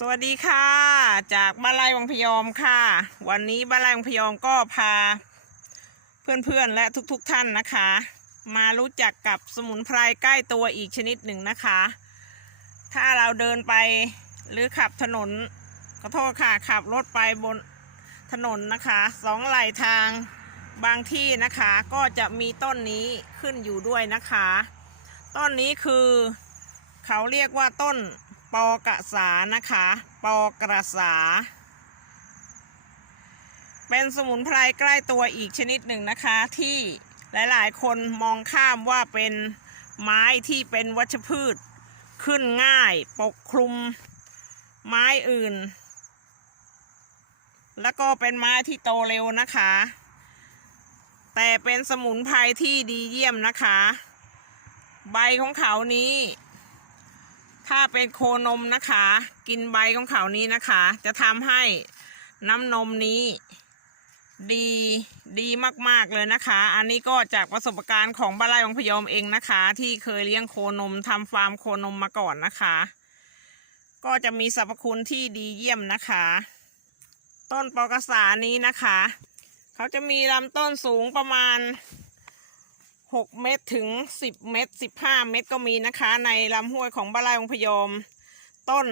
สวัสดีค่ะ จากบ้านไร่วังพยอมค่ะ วันนี้บ้านไร่วังพยอมก็พา เพื่อนๆและทุกๆทท่านนะคะ มารู้จักกับสมุนไพรใกล้ตัวอีกชนิดหนึ่งนะคะ ถ้าเราเดินไปหรือขับถนนขอโทษค่ะขับรถไปบนถนนนะคะสองไหลทางบางที่นะคะก็จะมีต้นนี้ขึ้นอยู่ด้วยนะคะ ต้นนี้คือเขาเรียกว่าต้น ปอกระสานะคะ ปอกระสา เป็นสมุนไพรใกล้ตัวอีกชนิดหนึ่งนะคะ ที่หลายๆ คนมองข้ามว่าเป็นไม้ที่เป็นวัชพืชขึ้นง่าย ปกคลุมไม้อื่น แล้วก็เป็นไม้ที่โตเร็วนะคะ แต่เป็นสมุนไพรที่ดีเยี่ยมนะคะ ใบของเขานี้ ถ้าเป็นโคนมนะคะ กินใบของเขานี้นะคะ จะทำให้น้ำนมนี้ ดีดีมาก ๆ เลยนะคะ อันนี้ก็จากประสบการณ์ของบ้านไร่ของพยอมเองนะคะ ที่เคยเลี้ยงโคนมทำฟาร์มโคนมมาก่อนนะคะ ก็จะมีสรรพคุณที่ดีเยี่ยมนะคะ ต้นปอกสานี้นะคะ เขาจะมีลำต้นสูงประมาณ 6เมตรถึง10เมตร15เมตรก็มีนะคะ ในลำห้วยของบ้านไร่องพยอมต้น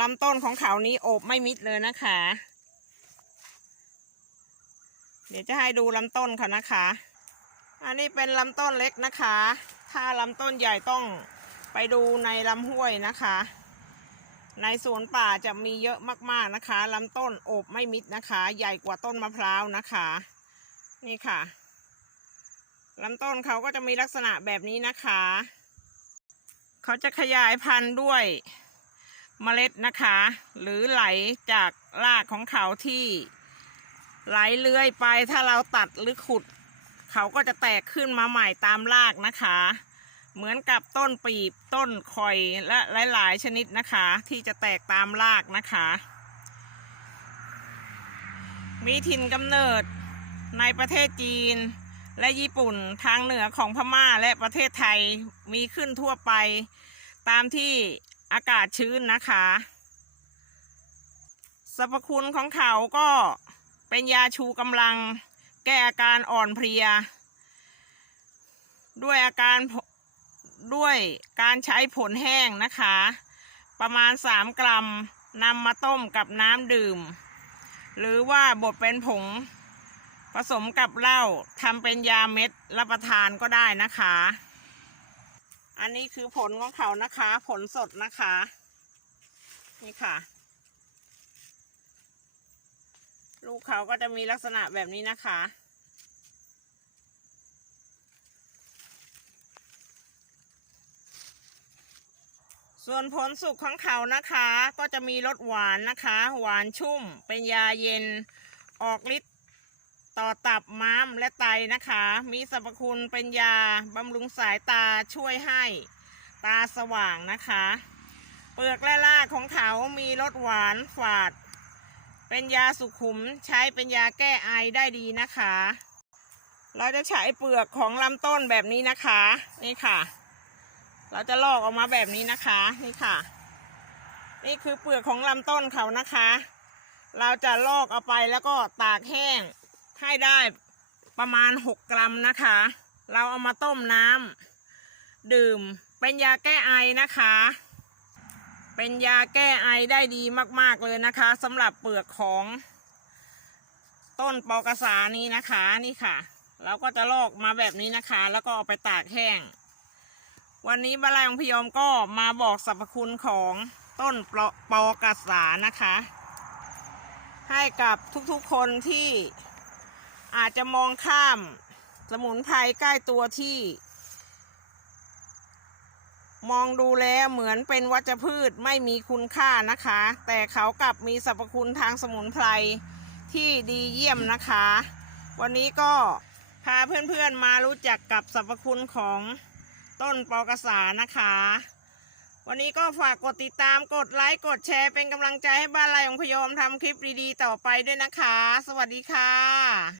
ลำต้นของเขานี้โอบไม่มิดเลยนะคะ เดี๋ยวจะให้ดูลำต้นเขานะคะ อันนี้เป็นลำต้นเล็กนะคะ ถ้าลำต้นใหญ่ต้องไปดูในลำห้วยนะคะ ในสวนป่าจะมีเยอะมากๆนะคะลำต้นโอบไม่มิดนะคะ ใหญ่กว่าต้นมะพร้าวนะคะ นี่ค่ะ ลำต้นเขาก็จะมีลักษณะแบบนี้นะคะ เขาจะขยายพันธุ์ด้วยเมล็ดนะคะ หรือไหลจากรากของเขาที่ไหลเลื้อยไปถ้าเราตัดหรือขุด เขาก็จะแตกขึ้นมาใหม่ตามรากนะคะ เหมือนกับต้นปีบต้นคอยและหลาย ๆ ชนิดนะคะ ที่จะแตกตามรากนะคะ มีถิ่นกำเนิดในประเทศจีน และญี่ปุ่นทางเหนือของพม่าและประเทศไทยมีขึ้นทั่วไป ตามที่อากาศชื้นนะคะสรรพคุณของเขาก็เป็นยาชูกำลัง แก้อาการอ่อนเพลีย ด้วยอาการด้วยการใช้ผลแห้งนะคะ ประมาณ 3 กรัมนำมาต้มกับน้ำดื่ม หรือว่าบดเป็นผง ผสมกับเหล้าทำเป็นยาเม็ดรับประทานก็ได้นะคะ อันนี้คือผลของเขานะคะ ผลสดนะคะ นี่ค่ะ ลูกเขาก็จะมีลักษณะแบบนี้นะคะ ส่วนผลสุกของเขานะคะ ก็จะมีรสหวานนะคะ หวานชุ่ม เป็นยาเย็น ออกฤทธิ์ ต่อตับม้ามและไตนะคะ มีสรรพคุณเป็นยาบำรุงสายตาช่วยให้ตาสว่างนะคะ เปลือกและรากของเขามีรสหวานฝาด เป็นยาสุขุมใช้เป็นยาแก้ไอได้ดีนะคะ เราจะใช้เปลือกของลำต้นแบบนี้นะคะ นี่ค่ะ เราจะลอกออกมาแบบนี้นะคะ นี่ค่ะ นี่คือเปลือกของลำต้นเขานะคะ เราจะลอกเอาไปแล้วก็ตากแห้ง ให้ได้ประมาณ 6 กรัมนะคะ เราเอามาต้มน้ำดื่มเป็นยาแก้ไอนะคะ เป็นยาแก้ไอได้ดีมาก ๆ เลยนะคะสำหรับเปลือกของต้นปอกระสานี้นะคะนี่ค่ะ เราก็จะลอกมาแบบนี้นะคะ แล้วก็เอาไปตากแห้ง วันนี้บาลายของพยอมก็มาบอกสรรพคุณของต้นปอปอกระสานะคะ ให้กับทุกๆคนที่ อาจจะมองข้ามสมุนไพรใกล้ตัวที่ มองดูแล้วเหมือนเป็นวัชพืชไม่มีคุณค่านะคะ แต่เขากลับมีสรรพคุณทางสมุนไพรที่ดีเยี่ยมนะคะ วันนี้ก็พาเพื่อนๆมารู้จักกับสรรพคุณของต้นปอกระสานะคะ วันนี้ก็ฝากกดติดตามกดไลค์กดแชร์เป็นกำลังใจให้บ้านไรของพยอมทำคลิปดีๆ ต่อไปด้วยนะคะ สวัสดีค่ะ